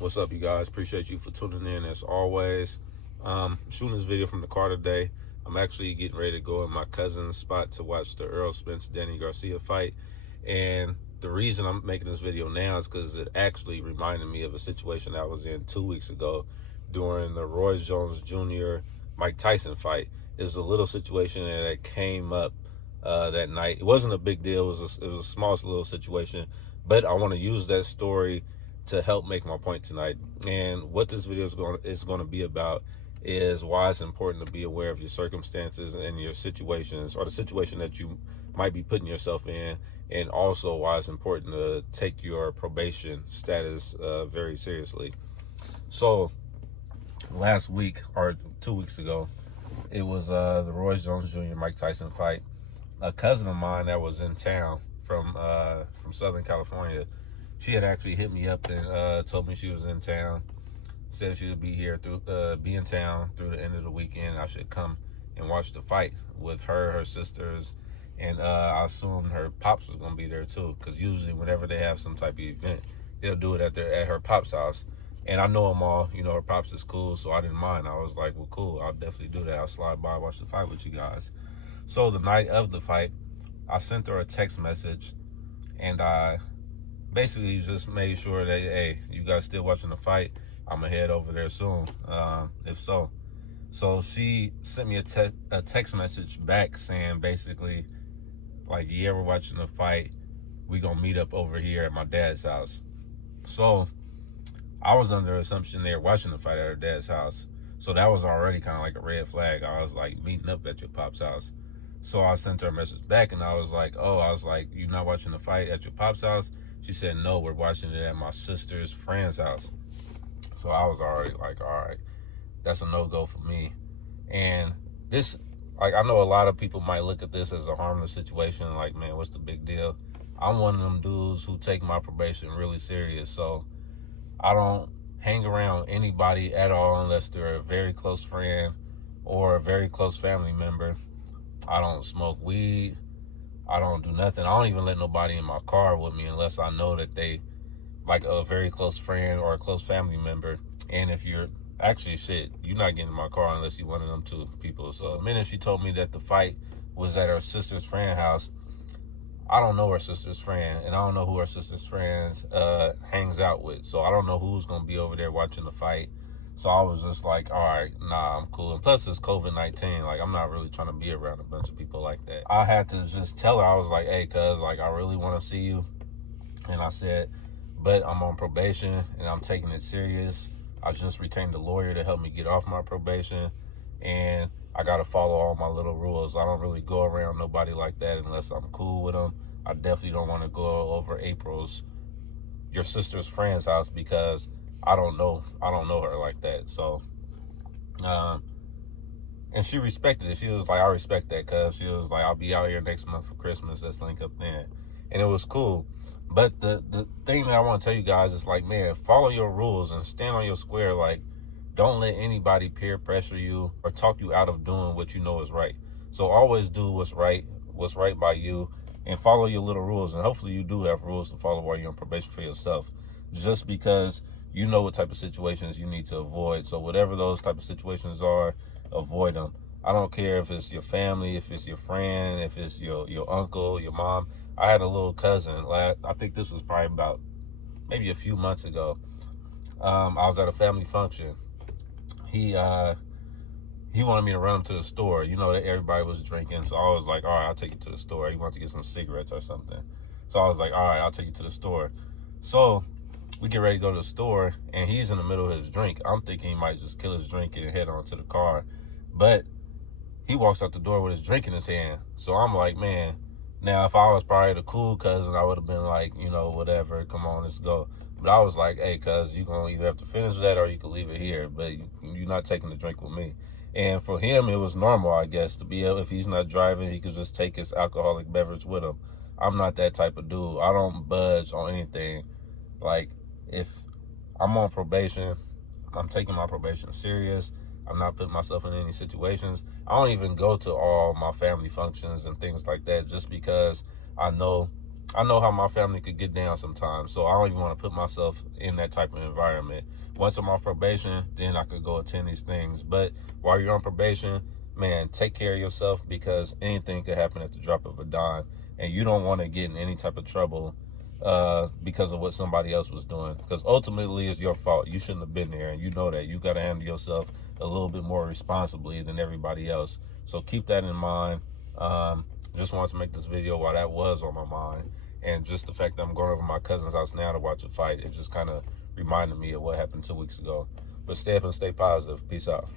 What's up, you guys? Appreciate you for tuning in as always. Shooting this video from the car today. I'm actually getting ready to go in my cousin's spot to watch the Earl Spence Danny Garcia fight. And the reason I'm making this video now is because it actually reminded me of a situation I was in 2 weeks ago during the Roy Jones Jr. Mike Tyson fight. It was a little situation that came up that night. It wasn't a big deal. It was a small little situation, but I want to use that story to help make my point tonight. And what this video is going to be about is why it's important to be aware of your circumstances and your situations, or the situation that you might be putting yourself in, and also why it's important to take your probation status very seriously. So last week, or 2 weeks ago, it was the Roy Jones Jr. Mike Tyson fight. A cousin of mine that was in town from Southern California, she had actually hit me up and told me she was in town, said she would be here be in town through the end of the weekend. I should come and watch the fight with her sisters, and I assumed her pops was gonna be there too, because usually whenever they have some type of event, they'll do it at her pops' house. And I know them all, her pops is cool, so I didn't mind. I was like, well, cool, I'll definitely do that. I'll slide by and watch the fight with you guys. So the night of the fight, I sent her a text message, and I basically just made sure that, hey, you guys still watching the fight? I'm gonna head over there soon, if so. So she sent me a text message back saying basically, like, yeah, we're watching the fight. We gonna meet up over here at my dad's house. So I was under the assumption they were watching the fight at her dad's house. So that was already kind of like a red flag. I was like, meeting up at your pop's house. So I sent her a message back, and I was like, you not watching the fight at your pop's house? She said, no, we're watching it at my sister's friend's house. So I was already like, all right, that's a no-go for me. And this, like, I know a lot of people might look at this as a harmless situation, like, man, what's the big deal? I'm one of them dudes who take my probation really serious, so I don't hang around anybody at all unless they're a very close friend or a very close family member. I don't smoke weed. I don't do nothing. I don't even let nobody in my car with me unless I know that they like a very close friend or a close family member. And if you're you're not getting in my car unless you're one of them two people. So the minute she told me that the fight was at her sister's friend's house, I don't know her sister's friend, and I don't know who her sister's friends hangs out with. So I don't know who's going to be over there watching the fight. So I was just like, all right, nah, I'm cool. And plus it's COVID-19. Like, I'm not really trying to be around a bunch of people like that. I had to just tell her, I was like, hey, cuz, like, I really want to see you. And I said, but I'm on probation and I'm taking it serious. I just retained a lawyer to help me get off my probation. And I got to follow all my little rules. I don't really go around nobody like that unless I'm cool with them. I definitely don't want to go over your sister's friend's house, because I don't know her like that. So, and she respected it. She was like, I respect that, cuz. She was like, I'll be out here next month for Christmas. Let's link up then. And it was cool. But the thing that I want to tell you guys is, like, man, follow your rules and stand on your square. Like, don't let anybody peer pressure you or talk you out of doing what you know is right. So always do what's right by you, and follow your little rules. And hopefully you do have rules to follow while you're on probation for yourself, just because you know what type of situations you need to avoid. So whatever those type of situations are, avoid them. I don't care if it's your family, if it's your friend, if it's your uncle, your mom. I had a little cousin, I think this was probably about maybe a few months ago. I was at a family function. He wanted me to run him to the store. That everybody was drinking, so I was like, all right, I'll take you to the store. He wanted to get some cigarettes or something. So I was like, all right, I'll take you to the store. So we get ready to go to the store, and he's in the middle of his drink. I'm thinking he might just kill his drink and head on to the car. But he walks out the door with his drink in his hand. So I'm like, man, now if I was probably the cool cousin, I would have been like, whatever, come on, let's go. But I was like, hey, cuz, you're going to either have to finish that or you can leave it here. But you're not taking the drink with me. And for him, it was normal, I guess, to be able, if he's not driving, he could just take his alcoholic beverage with him. I'm not that type of dude. I don't budge on anything. Like, if I'm on probation, I'm taking my probation serious. I'm not putting myself in any situations. I don't even go to all my family functions and things like that, just because I know I know how my family could get down sometimes, so I don't even want to put myself in that type of environment. Once I'm off probation, then I could go attend these things. But while you're on probation, man, take care of yourself, because anything could happen at the drop of a dime, and you don't want to get in any type of trouble because of what somebody else was doing, because ultimately it's your fault. You shouldn't have been there, and you know that. You got to handle yourself a little bit more responsibly than everybody else. So keep that in mind. Just wanted to make this video while that was on my mind, and just the fact that I'm going over my cousin's house now to watch a fight, it just kind of reminded me of what happened 2 weeks ago. But stay up and stay positive. Peace out.